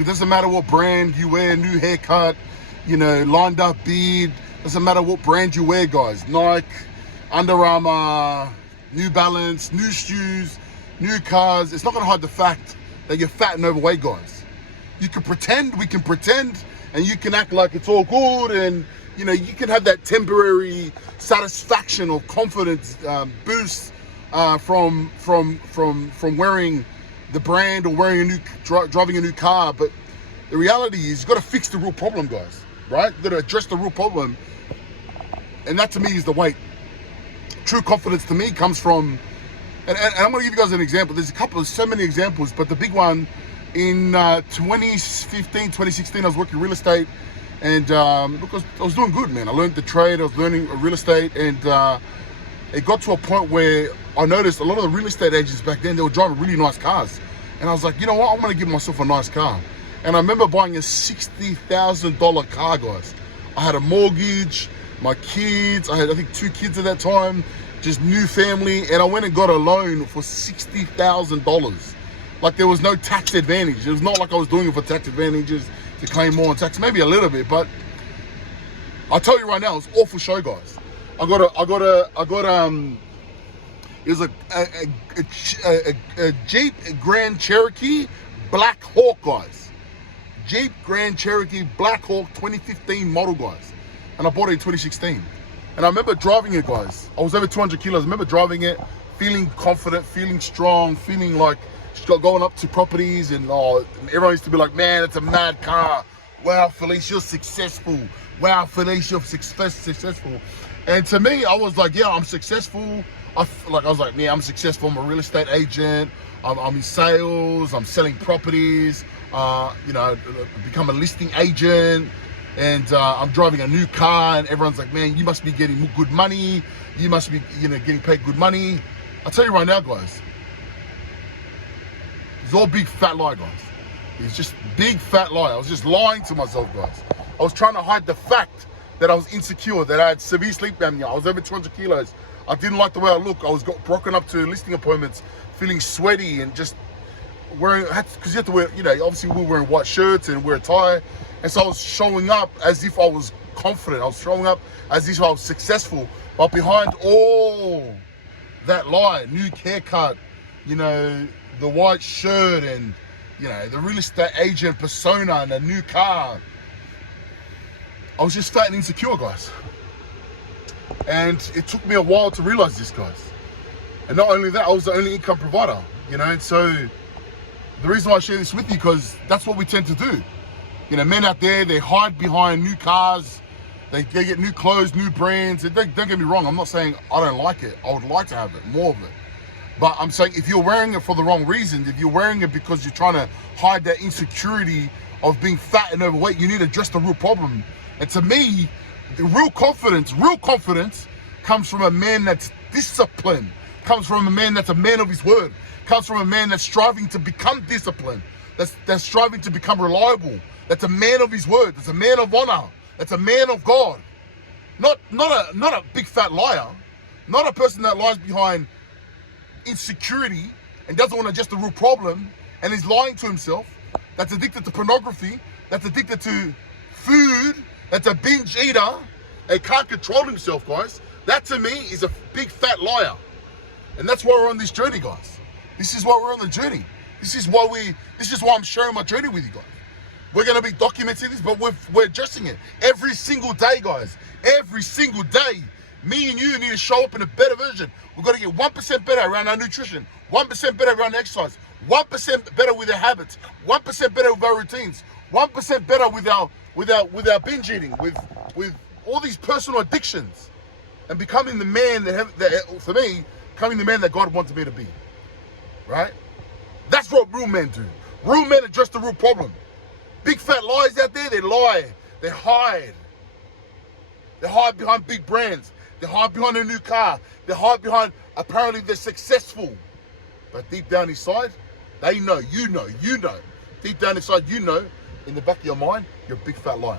It doesn't matter what brand you wear, new haircut, lined up beard. Doesn't matter what brand you wear, guys. Nike, Under Armour, New Balance, new shoes, new cars. It's not going to hide the fact that you're fat and overweight, guys. You can pretend, we can pretend, and you can act like it's all good, and you can have that temporary satisfaction or confidence boost from wearing the brand or driving a new car. But the reality is you've got to fix the real problem, guys, right? You've got to address the real problem, and that to me is the weight. True confidence to me comes from, and I'm going to give you guys an example. There's so many examples, but the big one, in 2015, 2016, I was working real estate, and because I was doing good, man. I learned the trade, I was learning real estate, and it got to a point where I noticed a lot of the real estate agents back then, they were driving really nice cars. And I was like, you know what, I'm gonna give myself a nice car. And I remember buying a $60,000 car, guys. I had a mortgage, my kids, I had, I think, 2 kids at that time, just new family, and I went and got a loan for $60,000. Like, there was no tax advantage. It was not like I was doing it for tax advantages to claim more on tax, maybe a little bit, but I'll tell you right now, it's awful show, guys. It was a Jeep Grand Cherokee Black Hawk, guys. Jeep Grand Cherokee Black Hawk 2015 model, guys. And I bought it in 2016. And I remember driving it, guys. I was over 200 kilos. I remember driving it, feeling confident, feeling strong, feeling like going up to properties, and everyone used to be like, man, it's a mad car. Wow, Felice, you're successful. Wow, Felice, you're successful. And to me, I was like, yeah, I'm successful. I was like, man, I'm successful. I'm a real estate agent. I'm in sales. I'm selling properties. Become a listing agent. And I'm driving a new car. And everyone's like, man, you must be getting good money. You must be, getting paid good money. I'll tell you right now, guys. It's all big fat lie, guys. It's just big fat lie. I was just lying to myself, guys. I was trying to hide the fact that I was insecure, that I had severe sleep apnea. I was over 200 kilos. I didn't like the way I look. I was broken up to listing appointments, feeling sweaty and just wearing, because you have to wear, obviously we were wearing white shirts and wear a tie. And so I was showing up as if I was confident. I was showing up as if I was successful. But behind all that lie, new haircut, the white shirt and, the real estate agent persona and a new car, I was just fat and insecure, guys. And it took me a while to realize this, guys. And not only that, I was the only income provider, and so the reason why I share this with you, because that's what we tend to do. Men out there, they hide behind new cars, they get new clothes, new brands. And don't get me wrong, I'm not saying I don't like it. I would like to have it, more of it. But I'm saying if you're wearing it for the wrong reasons, if you're wearing it because you're trying to hide that insecurity of being fat and overweight, you need to address the real problem. And to me, the real confidence comes from a man that's disciplined, comes from a man that's a man of his word, comes from a man that's striving to become disciplined, that's striving to become reliable, that's a man of his word, that's a man of honor, that's a man of God. Not a big fat liar, not a person that lies behind insecurity and doesn't want to address the real problem and is lying to himself, that's addicted to pornography, that's addicted to food, that's a binge eater and can't control himself, guys. That to me is a big fat liar. And that's why we're on this journey, guys. This is why we're on the journey. This is why I'm sharing my journey with you guys. We're going to be documenting this, but we're addressing it every single day, guys. Every single day. Me and you need to show up in a better version. We've got to get 1% better around our nutrition, 1% better around exercise, 1% better with our habits, 1% better with our routines, 1% better with our binge eating, with all these personal addictions, and becoming the man for me, becoming the man that God wants me to be. Right? That's what real men do. Real men address the real problem. Big fat lies out there, they lie, they hide. They hide behind big brands. They hide behind a new car. They hide behind, apparently they're successful. But deep down inside, they know, you know. Deep down inside, in the back of your mind, you're a big fat liar.